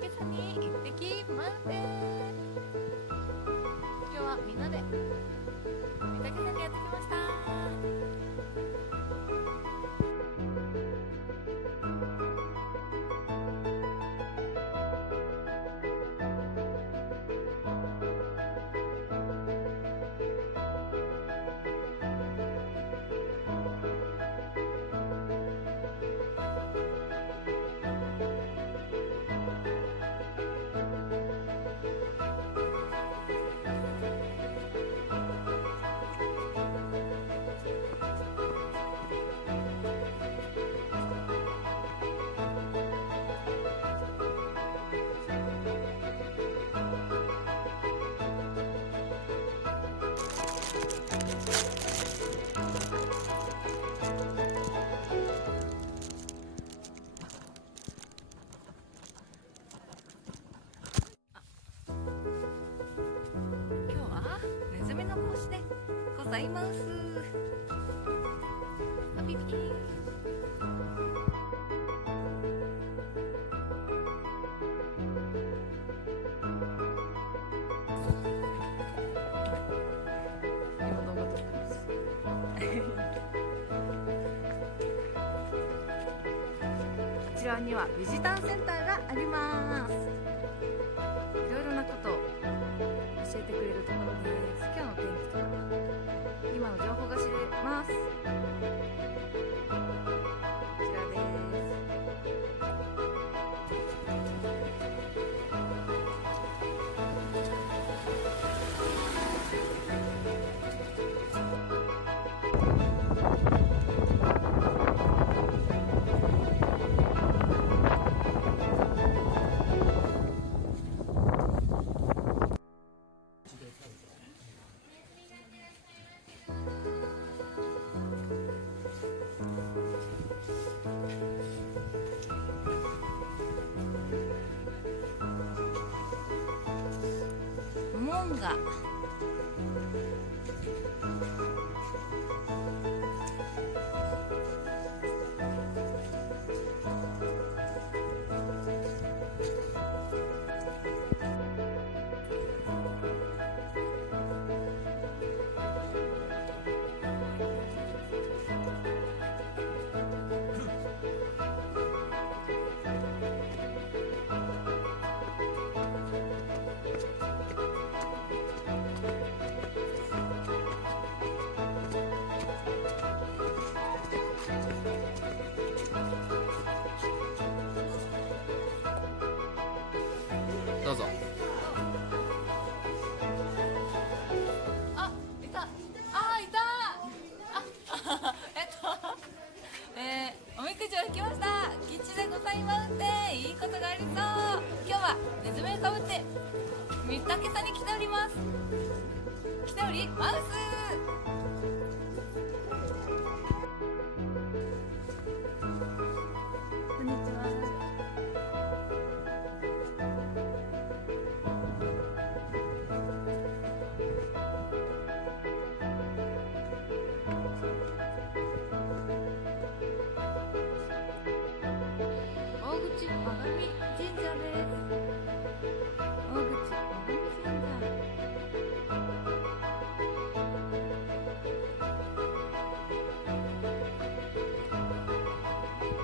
竹山に行ってきます。今日はみんなで御嶽山にやってきました。ございます。あピピー。今動画撮ってます。こちらにはビジターセンターがあります。いろいろなことを教えてくれるところです。今日の天気とか今の情報が知れます。こちらです。門がどうぞ。あ、いた。あ、いた。あ、おみくじを引きました。吉でございますね。いいことがありそう。今日はネズミをかぶって御嶽山に来ております。来ております。こんにちは。大口真神神社です。大口真神神社。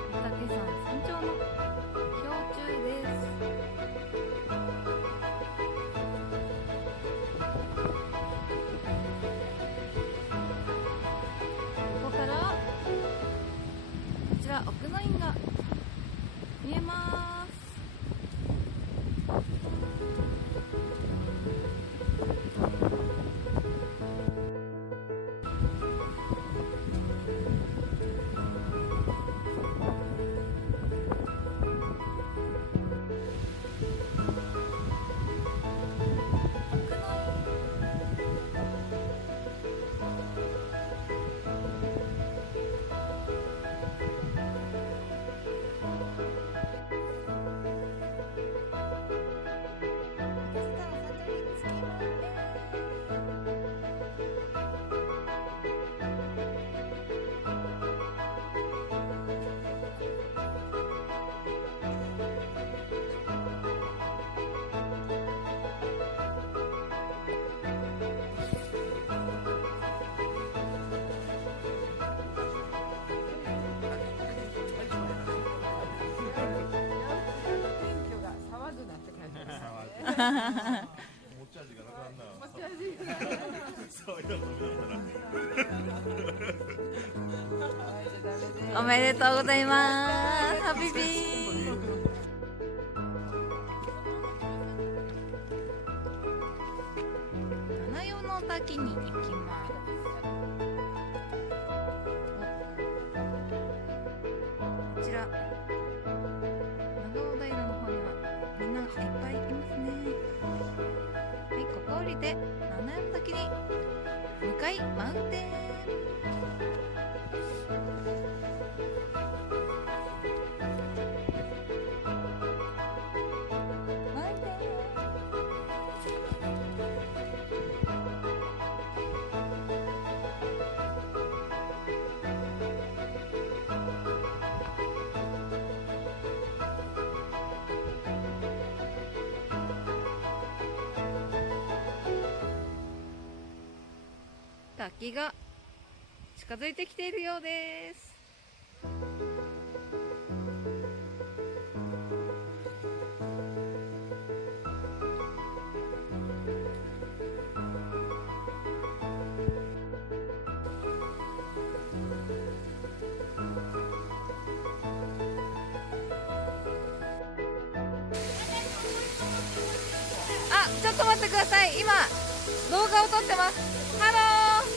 御嶽山山頂の氷柱です。ここからこちら奥の院が見えます。ち味がなくなるな。そういうのおめでとうございます。ハピピー。七葉の滝に行きます。こちら長尾平の方にはみんないっぱいいますね。はい、ここ降りて七葉の滝に向かいマウンテン。滝が近づいてきているようです。あ、ちょっと待ってください。今動画を撮ってます。ハロー。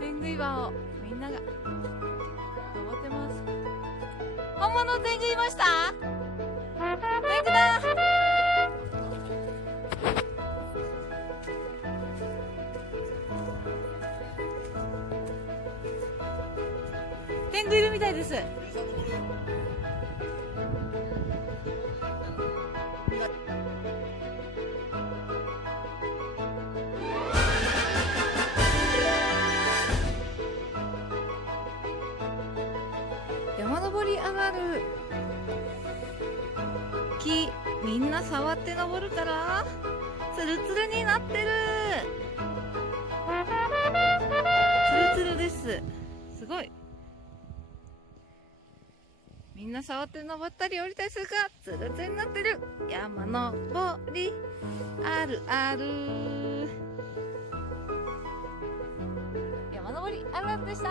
天狗岩をみんなが登ってます。本物の天狗いました？天狗だ。天狗いるみたいです。山登り上がる木、みんな触って登るからツルツルになってる。ツルツルです。すごい。みんな触って登ったり降りたりするからツルツルになってる。山登りあるある。山登りあるあるでした。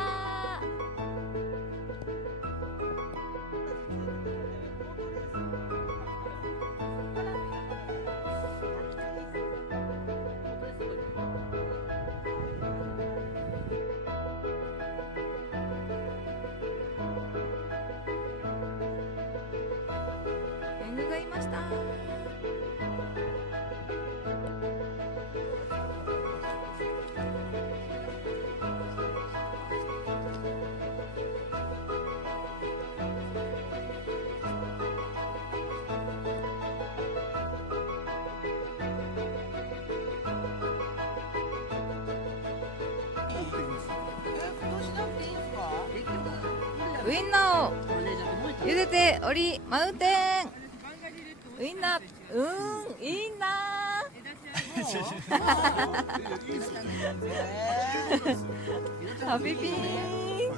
天狗がいました。ウインナーを茹でておりマウンテンウインナーインナーハピピーン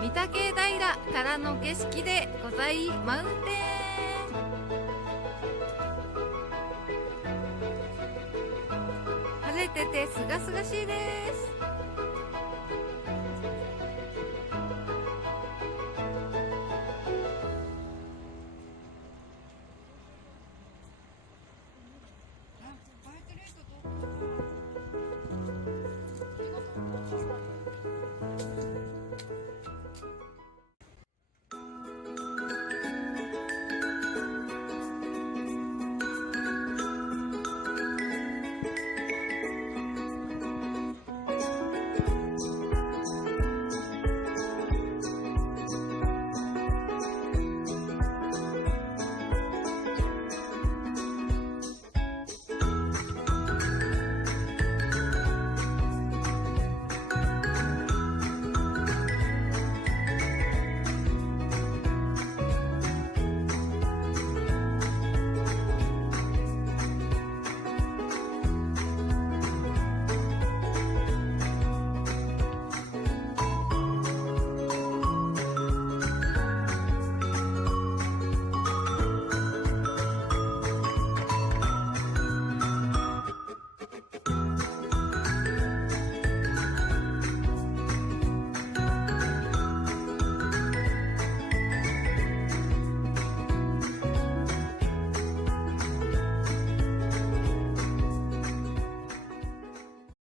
御嶽平からの景色でございマウンテン晴れててすがすがしいです。